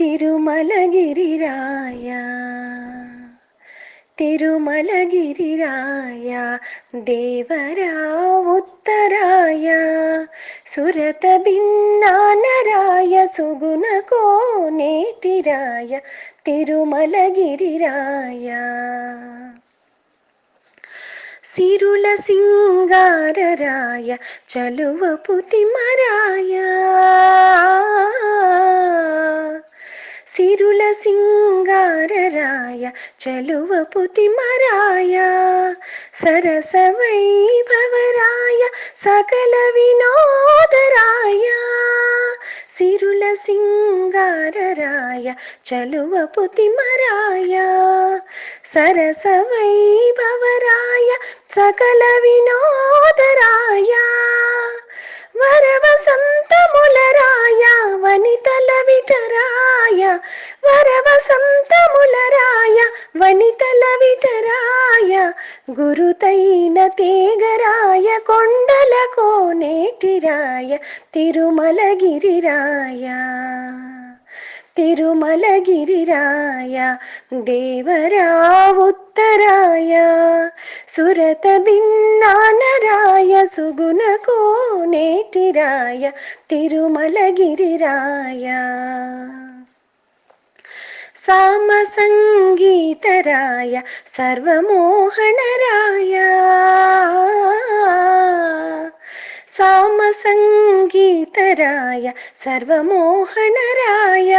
తిరుమలగిరిరాయ తిరుమలగిరిరాయ దేవరా ఉత్తరాయ సురత భిన్నానరాయ సుగుణ కోనేటిరాయ తిరుమలగిరిరాయ సిరుల సింగారరాయ చలువ పుతిమరాయ సిరుల సింగారరాయ చలువ పుతిమరాయ సరస వైభవరాయ సకల వినోదరాయ సిరుల సింగారరాయ చలువ పుతిమరాయ సరస వైభవరాయ సకల వినోదరాయ వరవసంతములరాయ వనితల విఠరాయ వరవసంతములరాయ వనితల విఠరాయ గురుతైన తేగరాయ కొండల కోనేటిరాయ తిరుమలగిరిరాయ తిరుమలగిరిరాయ దేవరా ఉత్తరాయ సురత భిన్నానరాయ సుగుణ కోనేటిరాయ తిరుమలగిరిరాయ సామ సంగీతరాయ సర్వమోహనరాయ సామ సంగీతరాయ సర్వమోహనరాయ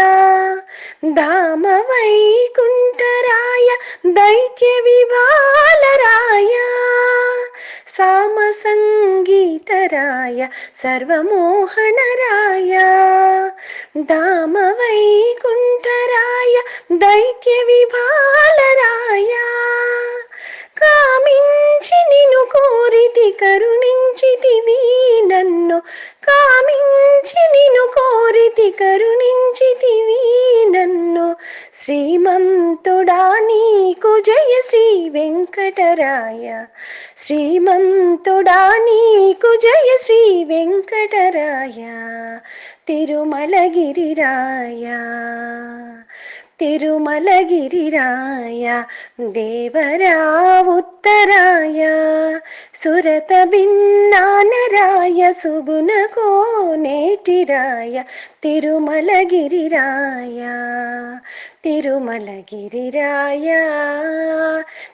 ధామ వైకుంఠరాయ దైత్య వివాలరాయ సామ సంగీతరాయ సర్వమోహనరాయ ధామ వైకుంఠరాయ దైత్య వివాలరాయ కామించి నిన్ను కోరితి కరుణించితివి నన్ను కామించి నిన్ను కోరితి కరుణించితివి నన్ను శ్రీమంతుడా నీకు జయ శ్రీ వెంకటరాయ శ్రీమంతుడా నీకు జయ శ్రీ వెంకటరాయ తిరుమలగిరిరాయ తిరుమలగిరిరాయ దేవరా ఉత్తరాయ సురత భిన్నానరాయ సుగుణ కోనేటిరాయ తిరుమలగిరిరాయ తిరుమలగిరిరాయ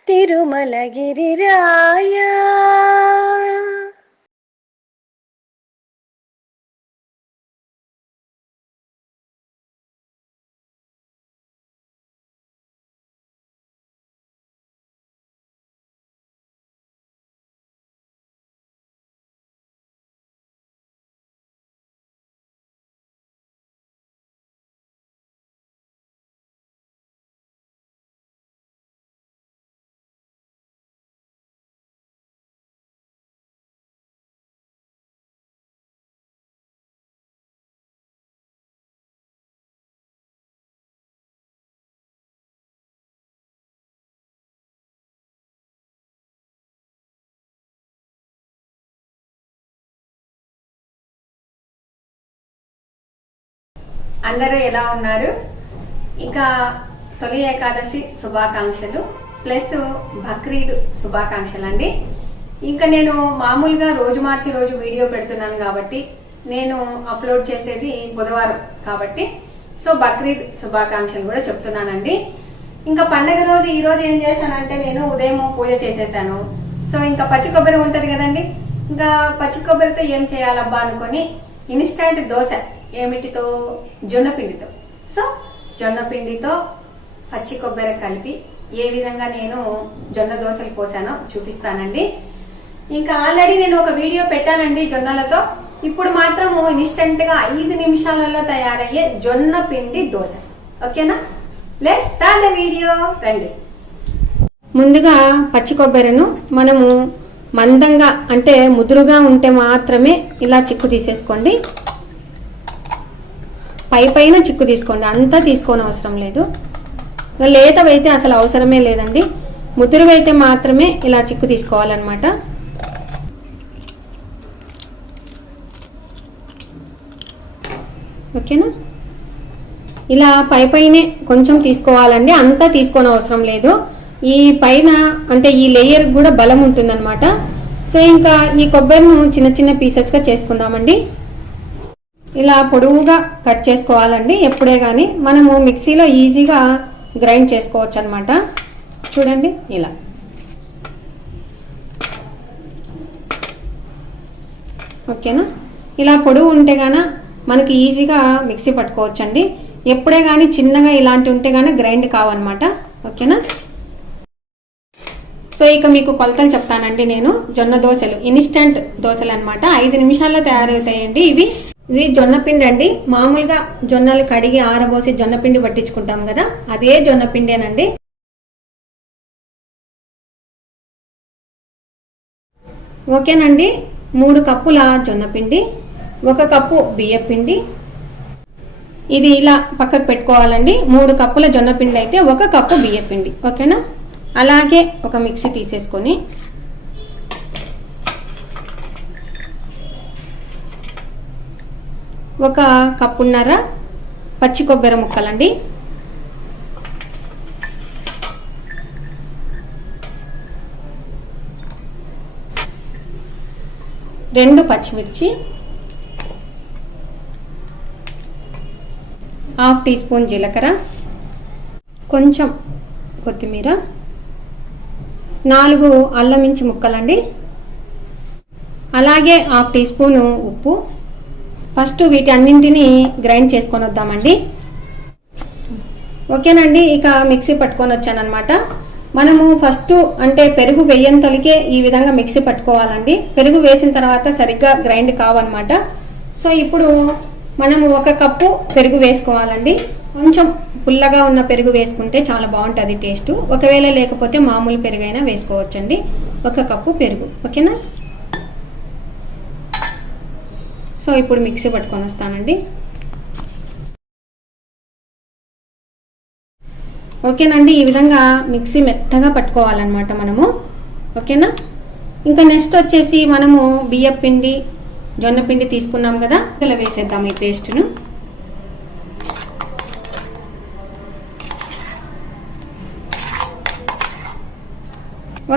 తిరుమలగిరిరాయ. అందరూ ఎలా ఉన్నారు? ఇంకా తొలి ఏకాదశి శుభాకాంక్షలు ప్లస్ బక్రీద్ శుభాకాంక్షలు అండి. ఇంకా నేను మామూలుగా రోజు మార్చి రోజు వీడియో పెడుతున్నాను కాబట్టి నేను అప్లోడ్ చేసేది బుధవారం కాబట్టి సో బక్రీద్ శుభాకాంక్షలు కూడా చెప్తున్నానండి. ఇంకా పండగ రోజు ఈ రోజు ఏం చేశానంటే నేను ఉదయం పూజ చేసేసాను. సో ఇంకా పచ్చి కొబ్బరి ఉంటది కదండి, ఇంకా పచ్చి కొబ్బరితో ఏం చేయాలబ్బా అనుకొని ఇన్స్టంట్ దోశ ఏమిటితో జొన్న పిండితో సో జొన్న పిండితో పచ్చి కొబ్బరి కలిపి ఏ విధంగా నేను జొన్న దోశలు పోసానో చూపిస్తానండి. ఇంకా ఆల్రెడీ నేను ఒక వీడియో పెట్టానండి జొన్నలతో. ఇప్పుడు మాత్రం ఇన్స్టెంట్ గా 5 నిమిషాలలో తయారయ్యే జొన్న పిండి దోశ. ఓకేనా, లెట్స్ స్టార్ట్ ద వీడియో. రండి. ముందుగా పచ్చి కొబ్బరిను మనము మందంగా అంటే ముదురుగా ఉంటే మాత్రమే ఇలా చిక్కు తీసేసుకోండి. పైన చిక్కు తీసుకోండి, అంతా తీసుకోని అవసరం లేదు. లేతవైతే అసలు అవసరమే లేదండి. ముదురువైతే మాత్రమే ఇలా చిక్కు తీసుకోవాలన్నమాట. ఓకేనా. ఇలా పైనే కొంచెం తీసుకోవాలండి, అంతా తీసుకొని అవసరం లేదు. ఈ పైన అంటే ఈ లేయర్ కూడా బలం ఉంటుందన్నమాట. సో ఇంకా ఈ కొబ్బరిను చిన్న చిన్న పీసెస్గా చేసుకుందామండి. ఇలా పొడవుగా కట్ చేసుకోవాలండి. ఎప్పుడే కానీ మనము మిక్సీలో ఈజీగా గ్రైండ్ చేసుకోవచ్చు అనమాట. చూడండి ఇలా. ఓకేనా, ఇలా పొడవు ఉంటే గాన మనకి ఈజీగా మిక్సీ పట్టుకోవచ్చండి. ఎప్పుడే కానీ చిన్నగా ఇలాంటి ఉంటే గానీ గ్రైండ్ కావన్నమాట. ఓకేనా. సో ఇక మీకు కొలతలు చెప్తానండి. నేను జొన్న దోశలు, ఇన్స్టెంట్ దోశలు అనమాట, 5 నిమిషాల్లో తయారవుతాయండి. ఇది జొన్న పిండి అండి. మామూలుగా జొన్నలు కడిగి ఆరబోసి జొన్న పిండి పట్టించుకుంటాం కదా, అదే జొన్న పిండేనండి. ఓకేనండి. 3 కప్పుల జొన్న పిండి, 1 కప్పు బియ్య పిండి. ఇది ఇలా పక్కకు పెట్టుకోవాలండి. 3 కప్పుల జొన్న పిండి అయితే 1 కప్పు బియ్య పిండి. ఓకేనా. అలాగే ఒక మిక్సీ తీసేసుకొని ఒక కప్పున్నర పచ్చి కొబ్బరి ముక్కలండి, 2 పచ్చిమిర్చి, 1/2 టీ స్పూన్ జీలకర్ర, కొంచెం కొత్తిమీర, 4 అల్లం ఇంచు ముక్కలండి, అలాగే 1/2 టీ స్పూన్ ఉప్పు. ఫస్ట్ వీటి అన్నింటినీ గ్రైండ్ చేసుకొని వద్దామండి. ఓకేనండి. ఇక మిక్సీ పట్టుకొని వచ్చానమాట. మనము ఫస్ట్ అంటే పెరుగు వేయంతలికే ఈ విధంగా మిక్సీ పట్టుకోవాలండి. పెరుగు వేసిన తర్వాత సరిగ్గా గ్రైండ్ కావన్నమాట. సో ఇప్పుడు మనము 1 కప్పు పెరుగు వేసుకోవాలండి. కొంచెం పుల్లగా ఉన్న పెరుగు వేసుకుంటే చాలా బాగుంటుంది టేస్ట్. ఒకవేళ లేకపోతే మామూలు పెరుగైనా వేసుకోవచ్చండి. 1 కప్పు పెరుగు. ఓకేనా. సో ఇప్పుడు మిక్సీ పట్టుకొని వస్తానండి. ఓకేనండి. ఈ విధంగా మిక్సీ మెత్తగా పట్టుకోవాలన్నమాట మనము. ఓకేనా. ఇంకా నెక్స్ట్ వచ్చేసి మనము బియ్య పిండి, జొన్న పిండి తీసుకున్నాం కదా, ఇలా వేసేద్దాం ఈ పేస్ట్ను.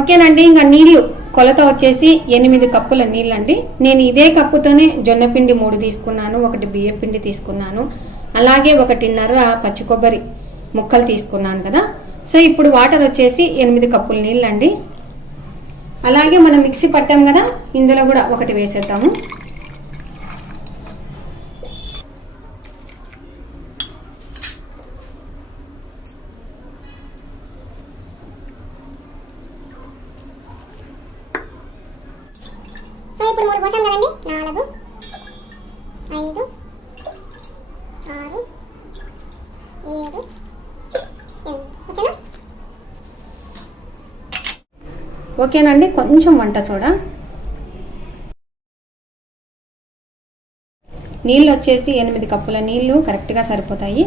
ఓకేనండి. ఇంకా నీళ్లు కొలత వచ్చేసి 8 కప్పుల నీళ్ళండి. నేను ఇదే కప్పుతోనే జొన్న పిండి 3 తీసుకున్నాను, 1 బియ్య పిండి తీసుకున్నాను, అలాగే 1.5 పచ్చి కొబ్బరి ముక్కలు తీసుకున్నాను కదా. సో ఇప్పుడు వాటర్ వచ్చేసి 8 కప్పుల నీళ్ళండి. అలాగే మనం మిక్సీ పట్టాం కదా, ఇందులో కూడా 1 వేసేద్దాము. ఇప్పుడు 3 పోసాం కదండి, 4, 5, 6, 7, 8. ఓకేనండి. కొంచెం వంట సోడా, నీళ్ళు వచ్చేసి 8 కప్పుల నీళ్లు కరెక్ట్గా సరిపోతాయి.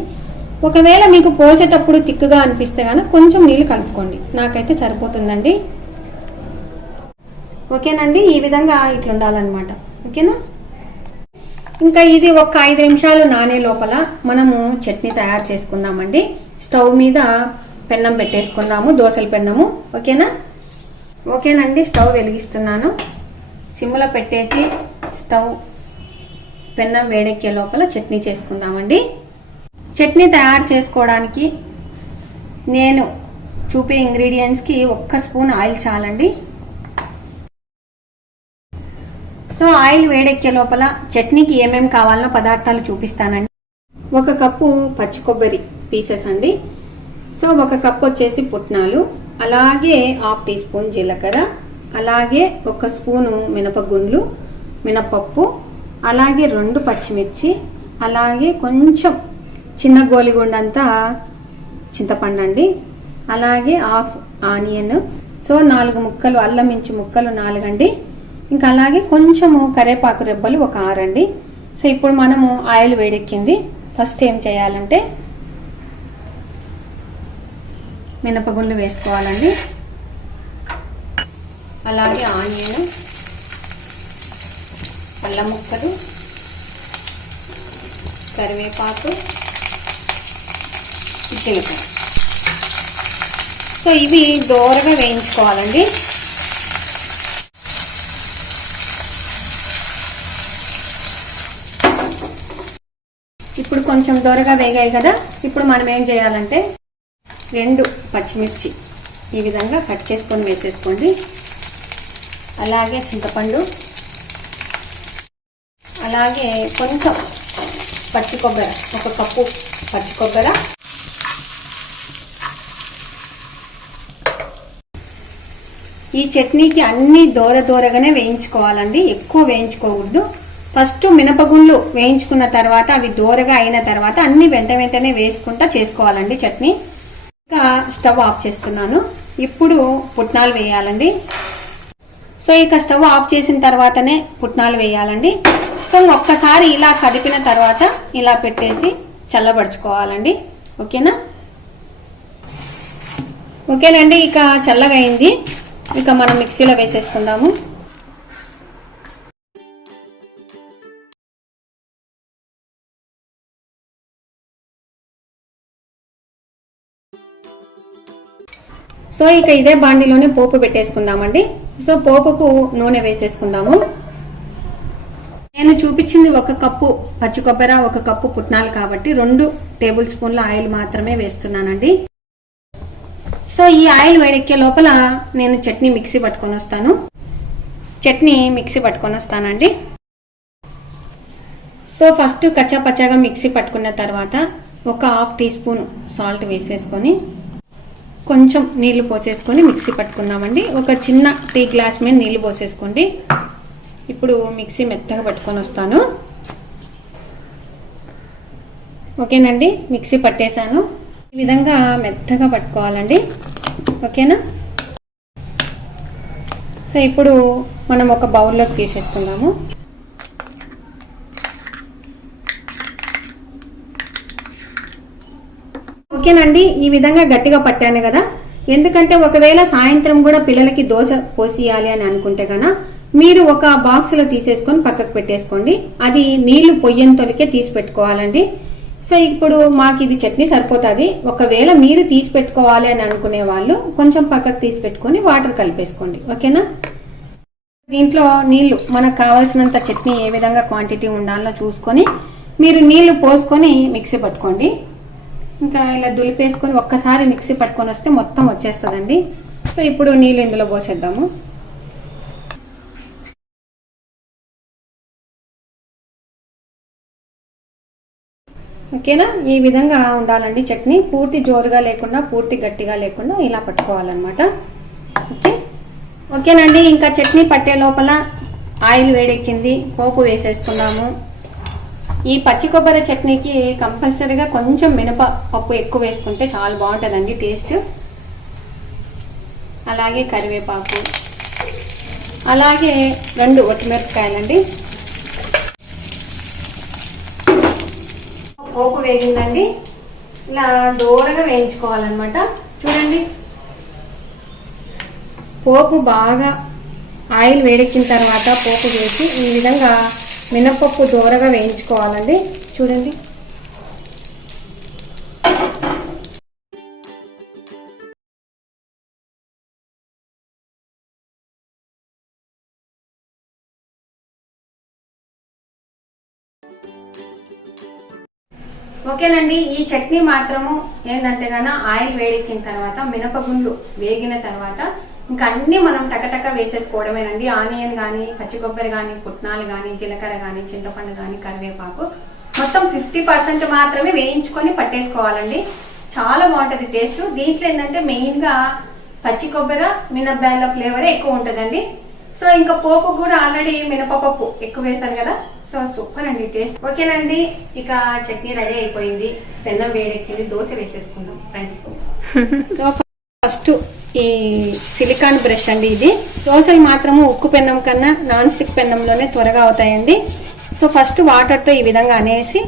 ఒకవేళ మీకు పోసేటప్పుడు తిక్కుగా అనిపిస్తే గానీ కొంచెం నీళ్ళు కలుపుకోండి. నాకైతే సరిపోతుందండి. ఓకేనండి. ఈ విధంగా ఇట్లా ఉండాలన్నమాట. ఓకేనా. ఇంకా ఇది ఒక 5 నిమిషాలు నానే లోపల మనము చట్నీ తయారు చేసుకుందామండి. స్టవ్ మీద పెన్నం పెట్టేసుకుందాము, దోశల పెన్నము. ఓకేనా. ఓకేనండి. స్టవ్ వెలిగిస్తున్నాను. సిమ్లో పెట్టేసి స్టవ్ పెన్నం వేడెక్కే లోపల చట్నీ చేసుకుందామండి. చట్నీ తయారు చేసుకోవడానికి నేను చూపే ఇంగ్రీడియంట్స్కి 1 స్పూన్ ఆయిల్ చాలండి. సో ఆయిల్ వేడెక్కే లోపల చట్నీకి ఏమేమి కావాలనో పదార్థాలు చూపిస్తానండి. 1 కప్పు పచ్చి కొబ్బరి పీసెస్ అండి. సో 1 కప్పు వచ్చేసి పుట్నాలు, అలాగే 1/2 టీ స్పూన్ జీలకర్ర, అలాగే 1 స్పూను మినపగుండ్లు, మినపప్పు, అలాగే 2 పచ్చిమిర్చి, అలాగే కొంచెం చిన్న గోలిగుండంతా చింతపండు అండి, అలాగే 1/2 ఆనియన్, సో 4 ముక్కలు అల్లం ఇంచు ముక్కలు 4 అండి, ఇంకా అలాగే కొంచెము కరేపాకు రెబ్బలు 1 6 అండి. సో ఇప్పుడు మనము ఆయిల్ వేడెక్కింది. ఫస్ట్ ఏం చేయాలంటే మినపగుండ్లు వేసుకోవాలండి, అలాగే ఆనియన్, అల్లం ముక్కలు, కరివేపాకు, జీలకర్ర. సో ఇవి దోరగా వేయించుకోవాలండి. ఇప్పుడు కొంచెం దోరగా వేగాయి కదా, ఇప్పుడు మనం ఏం చేయాలంటే 2 పచ్చిమిర్చి ఈ విధంగా కట్ చేసుకొని వేసేసుకోండి. అలాగే చింతపండు, అలాగే కొంచెం పచ్చి కొబ్బరి, 1 కప్పు పచ్చి కొబ్బరి. ఈ చట్నీకి అన్ని దోరగానే వేయించుకోవాలండి, ఎక్కువ వేయించుకోకూడదు. ఫస్ట్ మినపగుండ్లు వేయించుకున్న తర్వాత అవి దోరగా అయిన తర్వాత అన్ని వెంటనే వేసుకుంటా చేసుకోవాలండి చట్నీ. ఇంకా స్టవ్ ఆఫ్ చేస్తున్నాను. ఇప్పుడు పుట్నాలు వేయాలండి. సో ఇక స్టవ్ ఆఫ్ చేసిన తర్వాతనే పుట్నాలు వేయాలండి. సో ఒక్కసారి ఇలా కదిపిన తర్వాత ఇలా పెట్టేసి చల్లబరుచుకోవాలండి. ఓకేనండి. ఇక చల్లగా అయింది. ఇక మనం మిక్సీలో వేసేసుకుందాము. సో ఇక ఇదే బాండిలోనే పోపు పెట్టేసుకుందామండి. సో పోపుకు నూనె వేసేసుకుందాము. నేను చూపించింది 1 కప్పు పచ్చి కొబ్బరి, 1 కప్పు పుట్నాలు కాబట్టి 2 టేబుల్ స్పూన్ల ఆయిల్ మాత్రమే వేస్తున్నానండి. సో ఈ ఆయిల్ వేడెక్కే లోపల నేను చట్నీ మిక్సీ పట్టుకొని వస్తానండి. సో ఫస్ట్ కచ్చా పచ్చాగా మిక్సీ పట్టుకున్న తర్వాత 1/2 టీ స్పూన్ సాల్ట్ వేసేసుకొని కొంచెం నీళ్లు పోసేసుకొని మిక్సీ పట్టుకుందామండి. ఒక చిన్న టీ గ్లాస్ మీద నీళ్లు పోసేసుకోండి. ఇప్పుడు మిక్సీ మెత్తగా పట్టుకొని వస్తాను. ఓకేనండి, మిక్సీ పట్టేశాను. ఈ విధంగా మెత్తగా పట్టుకోవాలండి. ఓకేనా? సో ఇప్పుడు మనం ఒక బౌల్లోకి తీసేసుకుందాము. ఓకేనండి, ఈ విధంగా గట్టిగా పట్టాను కదా. ఎందుకంటే ఒకవేళ సాయంత్రం కూడా పిల్లలకి దోశ పోసియాలి అని అనుకుంటే కన్నా మీరు ఒక బాక్స్ లో తీసేసుకొని పక్కకు పెట్టేసుకోండి. అది నీళ్లు పొయ్యంతొలికే తీసి పెట్టుకోవాలండి. సో ఇప్పుడు మాకు ఇది చట్నీ సరిపోతుంది. ఒకవేళ మీరు తీసి పెట్టుకోవాలి అని అనుకునే వాళ్ళు కొంచెం పక్కకు తీసి పెట్టుకొని వాటర్ కలిపేసుకోండి. ఓకేనా? దీంట్లో నీళ్లు మనకు కావాల్సినంత చట్నీ ఏ విధంగా క్వాంటిటీ ఉండాలో చూసుకొని మీరు నీళ్లు పోసుకొని మిక్సీ పట్టుకోండి. ఇంకా ఇలా దులిపేసుకొని ఒక్కసారి మిక్సీ పట్టుకొని వస్తే మొత్తం వచ్చేస్తుందండి. సో ఇప్పుడు నీళ్ళు ఇందులో పోసేద్దాము. ఓకేనా? ఈ విధంగా ఉండాలండి చట్నీ. పూర్తి జోరుగా లేకుండా పూర్తి గట్టిగా లేకుండా ఇలా పట్టుకోవాలన్నమాట. ఓకేనండి. ఇంకా చట్నీ పట్టే లోపల ఆయిల్ వేడెక్కింది, పోపు వేసేసుకున్నాము. ఈ పచ్చి కొబ్బరి చట్నీకి కంపల్సరీగా కొంచెం మినపప్పు ఎక్కువ వేసుకుంటే చాలా బాగుంటుందండి టేస్ట్. అలాగే కరివేపాకు, అలాగే 2 ఒట్టిమిరపకాయలండి. పోపు వేగిందండి. ఇలా దూరంగా వేయించుకోవాలన్నమాట. చూడండి, పోపు బాగా ఆయిల్ వేడెక్కిన తర్వాత పోపు వేసి ఈ విధంగా మినపప్పు దూరగా వేయించుకోవాలండి. చూడండి, ఓకేనండి. ఈ చట్నీ మాత్రము ఏంటంటే గాన ఆయిల్ వేడెక్కిన తర్వాత మినపగుండ్లు వేగిన తర్వాత ఇంకా అన్ని మనం టకటక వేసేసుకోవడమేనండి. ఆనియన్ కానీ, పచ్చి కొబ్బరి కానీ, పుట్నాలు కానీ, జీలకర్ర కానీ, చింతపండు కానీ, కరివేపాకు మొత్తం 50% మాత్రమే వేయించుకొని పట్టేసుకోవాలండి. చాలా బాగుంటది టేస్ట్. దీంట్లో ఏంటంటే మెయిన్ గా పచ్చి కొబ్బరి, మినపబేళ్ళ ఫ్లేవర్ ఎక్కువ ఉంటదండి. సో ఇంకా పోపు కూడా ఆల్రెడీ మినపప్పు ఎక్కువ వేసాను కదా. సో సూపర్ అండి టేస్ట్. ఓకేనండి, ఇక చట్నీ రెడీ అయిపోయింది. పెన్నం వేడెక్కింది, దోశ వేసేసుకుందాం రండి. ఫస్ట్ ఈ సిలికాన్ బ్రష్ అండి ఇది. దోశలు మాత్రము ఉక్కు పెన్నం కన్నా నాన్ స్టిక్ పెన్నంలోనే త్వరగా అవుతాయండి. సో ఫస్ట్ వాటర్తో ఈ విధంగా అనేసి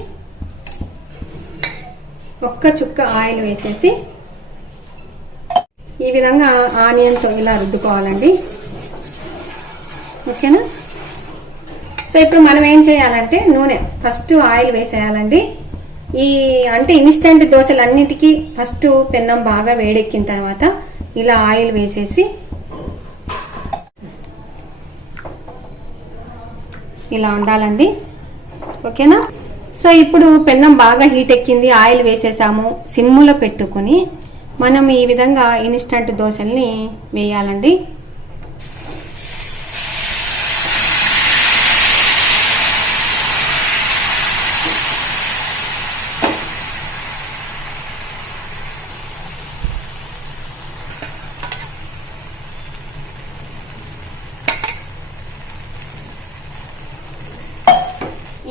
ఒక్క చుక్క ఆయిల్ వేసేసి ఈ విధంగా ఆనియన్తో ఇలా రుద్దుకోవాలండి. ఓకేనా? సో ఇప్పుడు మనం ఏం చేయాలంటే నూనె ఫస్ట్ ఆయిల్ వేసేయాలండి. ఈ అంటే ఇన్స్టెంట్ దోశలు అన్నిటికీ ఫస్ట్ పెన్నం బాగా వేడెక్కిన తర్వాత ఇలా ఆయిల్ వేసేసి ఇలా ఉండాలండి. ఓకేనా? సో ఇప్పుడు పెన్నం బాగా హీట్ ఎక్కింది, ఆయిల్ వేసేసాము. సిమ్ములో పెట్టుకుని మనం ఈ విధంగా ఇన్స్టంట్ దోశల్ని వేయాలండి.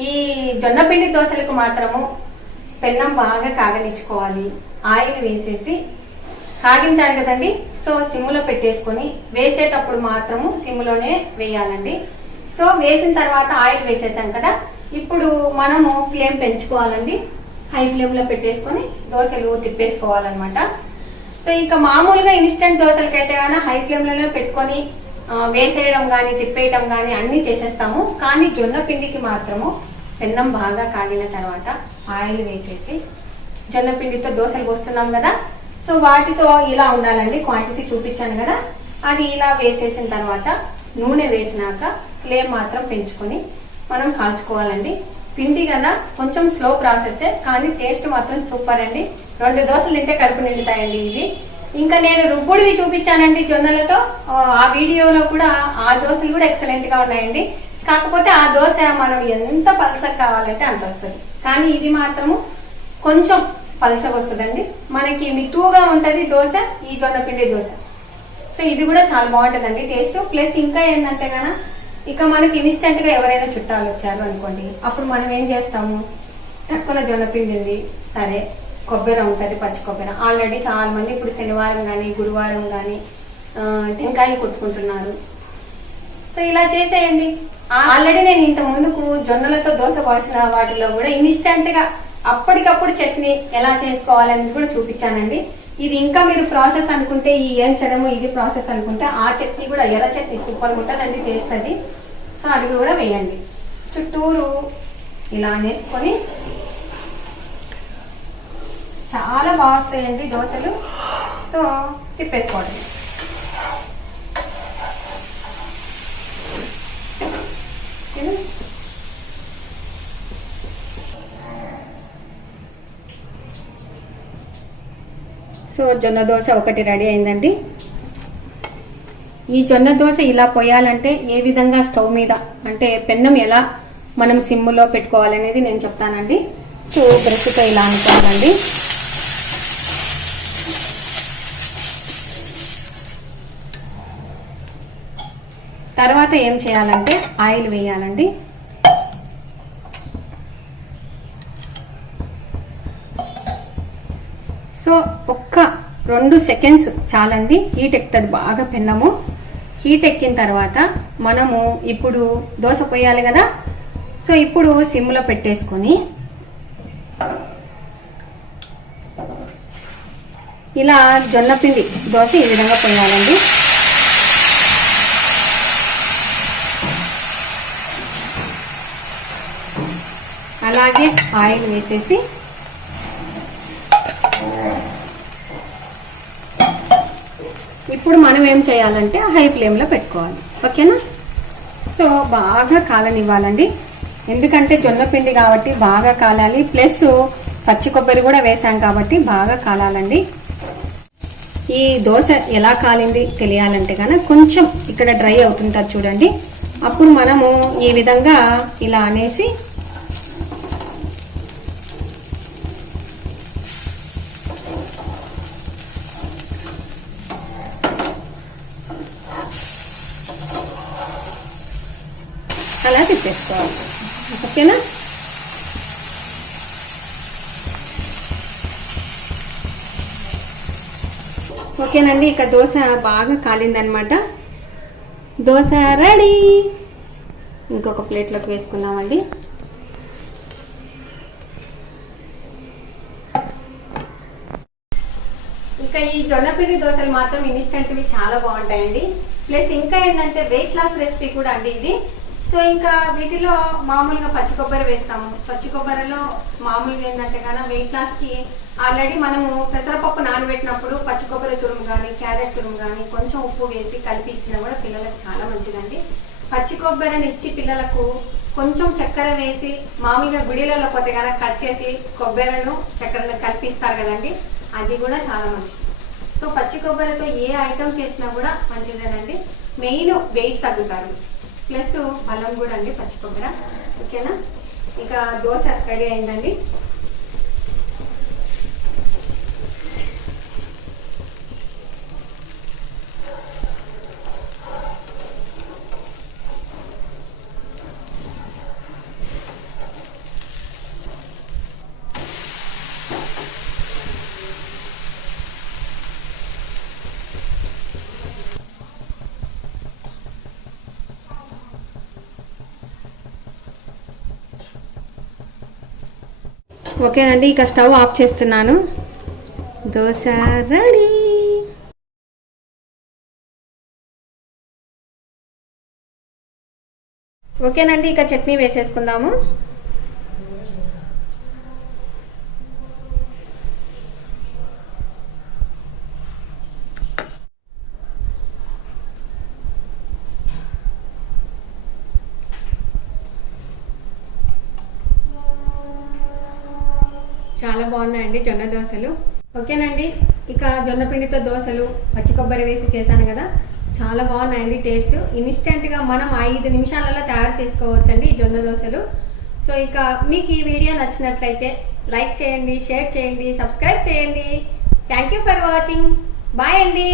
ఈ జొన్నపిండి దోశలకు మాత్రము పెన్నం బాగా కాగనిచ్చుకోవాలి. ఆయిల్ వేసేసి కాగింటారు కదండి, సో సిమ్ములో పెట్టేసుకొని వేసేటప్పుడు మాత్రము సిమ్ములోనే వేయాలండి. సో వేసిన తర్వాత ఆయిల్ వేసేసాం కదా, ఇప్పుడు మనము ఫ్లేమ్ పెంచుకోవాలండి. హై ఫ్లేమ్ లో పెట్టేసుకొని దోశలు తిప్పేసుకోవాలన్నమాట. సో ఇంకా మామూలుగా ఇన్స్టెంట్ దోశలకైతే గానీ హై ఫ్లేమ్ లోనే పెట్టుకొని వేసేయడం గానీ తిప్పేయడం గానీ అన్ని చేసేస్తాము. కానీ జొన్న పిండికి మాత్రము పెన్నం బాగా కాగిన తర్వాత ఆయిల్ వేసేసి జొన్న పిండితో దోశలు పోస్తున్నాం కదా, సో వాటితో ఇలా ఉండాలండి. క్వాంటిటీ చూపించాను కదా, అది ఇలా వేసేసిన తర్వాత నూనె వేసినాక ఫ్లేమ్ మాత్రం పెంచుకొని మనం కాల్చుకోవాలండి. పిండి కదా కొంచెం స్లో ప్రాసెస్, కానీ టేస్ట్ మాత్రం సూపర్ అండి. 2 దోశలు తింటే కడుపు నిండుతాయండి ఇవి. ఇంకా నేను రుబ్బుడివి చూపించానండి జొన్నలతో, ఆ వీడియోలో కూడా ఆ దోశలు కూడా ఎక్సలెంట్ గా ఉన్నాయండి. కాకపోతే ఆ దోశ మనం ఎంత పలసగా కావాలంటే అంత వస్తుంది, కానీ ఇది మాత్రము కొంచెం పలసగా వస్తుందండి. మనకి మితువుగా ఉంటది దోశ ఈ జొన్న పిండి దోశ. సో ఇది కూడా చాలా బాగుంటదండి టేస్ట్. ప్లస్ ఇంకా ఏంటంటే గన ఇక మనకి ఇన్స్టెంట్ గా ఎవరైనా చుట్టాలు వచ్చారు అనుకోండి, అప్పుడు మనం ఏం చేస్తాము, తక్కువ జొన్న పిండి ఉంది సరే, కొబ్బరి ఉంటది, పచ్చి కొబ్బరి. ఆల్రెడీ చాలా మంది ఇప్పుడు శనివారం గాని గురువారం గాని టెంకాయలు కొట్టుకుంటున్నారు. సో ఇలా చేసేయండి. ఆల్రెడీ నేను ఇంత ముందుకు జొన్నలతో దోశ పోసిన వాటిలో కూడా ఇన్స్టెంట్ గా అప్పటికప్పుడు చట్నీ ఎలా చేసుకోవాలని కూడా చూపించానండి. ఇది ఇంకా మీరు ప్రాసెస్ అనుకుంటే ఈ ఏంచడము ఇది ప్రాసెస్ అనుకుంటే ఆ చట్నీ కూడా ఎర్ర చట్నీ సూపర్ ఉంటుందండి టేస్ట్ అది. సో అది కూడా వేయండి. చుట్టూరు ఇలా అనేసుకొని చాలా బాగా వస్తాయండి దోశలు. సో తిప్పేసుకోండి. సో జొన్న దోశ ఒకటి రెడీ అయిందండి. ఈ జొన్న దోశ ఇలా పోయాలంటే ఏ విధంగా స్టవ్ మీద అంటే పెన్నం ఎలా మనం సిమ్ములో పెట్టుకోవాలనేది నేను చెప్తానండి. సో బ్రష్తో ఇలా అనుకోవాలండి. తర్వాత ఏం చేయాలంటే ఆయిల్ వేయాలండి. సో ఒక్క 2 సెకండ్స్ చాలండి, హీట్ ఎక్కుతుంది బాగా పెన్నము. హీట్ ఎక్కిన తర్వాత మనము ఇప్పుడు దోశ పోయాలి కదా, సో ఇప్పుడు సిమ్లో పెట్టేసుకొని ఇలా జొన్నపిండి దోశ ఈ విధంగా పోయాలండి. అలాగే ఆయిల్ వేసేసి ఇప్పుడు మనం ఏం చేయాలంటే హై ఫ్లేమ్లో పెట్టుకోవాలి. ఓకేనా? సో బాగా కాలనివ్వాలండి, ఎందుకంటే జొన్న పిండి కాబట్టి బాగా కాలాలి. ప్లస్ పచ్చి కొబ్బరి కూడా వేసాం కాబట్టి బాగా కాలాలండి. ఈ దోశ ఎలా కాలింది తెలియాలంటే కనుక కొంచెం ఇక్కడ డ్రై అవుతుంటారు చూడండి, అప్పుడు మనము ఈ విధంగా ఇలా అనేసి అలా తిప్పేసుకోవాలి. ఓకేనా? ఓకేనండి, ఇక దోశ బాగా కాలిందనమాట. దోశ రెడీ. ఇంకొక ప్లేట్లోకి వేసుకుందామండి. ఇంకా ఈ జొన్నపిండి దోశలు మాత్రం ఇన్స్టెంట్వి చాలా బాగుంటాయండి. ప్లస్ ఇంకా ఏంటంటే వెయిట్ లాస్ రెసిపీ కూడా అండి ఇది. సో ఇంకా వీటిలో మామూలుగా పచ్చి కొబ్బరి వేస్తాము. పచ్చి కొబ్బరిలో మామూలుగా ఏంటంటే కానీ వెయిట్ లాస్కి ఆల్రెడీ మనము పెసరపప్పు నానబెట్టినప్పుడు పచ్చి కొబ్బరి తురుము కానీ క్యారెట్ తురుము కానీ కొంచెం ఉప్పు వేసి కలిపి ఇచ్చినా కూడా పిల్లలకు చాలా మంచిదండి. పచ్చి కొబ్బరిని ఇచ్చి పిల్లలకు కొంచెం చక్కెర వేసి మామూలుగా గుడిలలో పోతే కనుక కట్ చేసి కొబ్బరిను చక్కెరను కలిపిస్తారు కదండి, అది కూడా చాలా మంచిది. సో పచ్చి కొబ్బరితో ఏ ఐటమ్ చేసినా కూడా మంచిదేనండి. మెయిన్ వెయిట్ తగ్గుతారు, ప్లస్ బలం కూడా అండి పచ్చి కొబ్బరి. ఓకేనా, ఇక దోశ రెడీ అయిందండి. ఓకేనండి, ఇక స్టవ్ ఆఫ్ చేస్తున్నాను. దోశ రెడీ. ఓకేనండి, ఇక చట్నీ వేసేసుకుందాము. చాలా బాగున్నాయండి జొన్న దోశలు. ఓకేనండి, ఇక జొన్న పిండితో దోశలు పచ్చి కొబ్బరి వేసి చేశాను కదా, చాలా బాగున్నాయండి టేస్ట్. ఇన్స్టెంట్గా మనం 5 నిమిషాలలో తయారు చేసుకోవచ్చండి ఈ జొన్న దోశలు. సో ఇక మీకు ఈ వీడియో నచ్చినట్లయితే లైక్ చేయండి, షేర్ చేయండి, సబ్స్క్రైబ్ చేయండి. Thank you for watching. Bye అండి.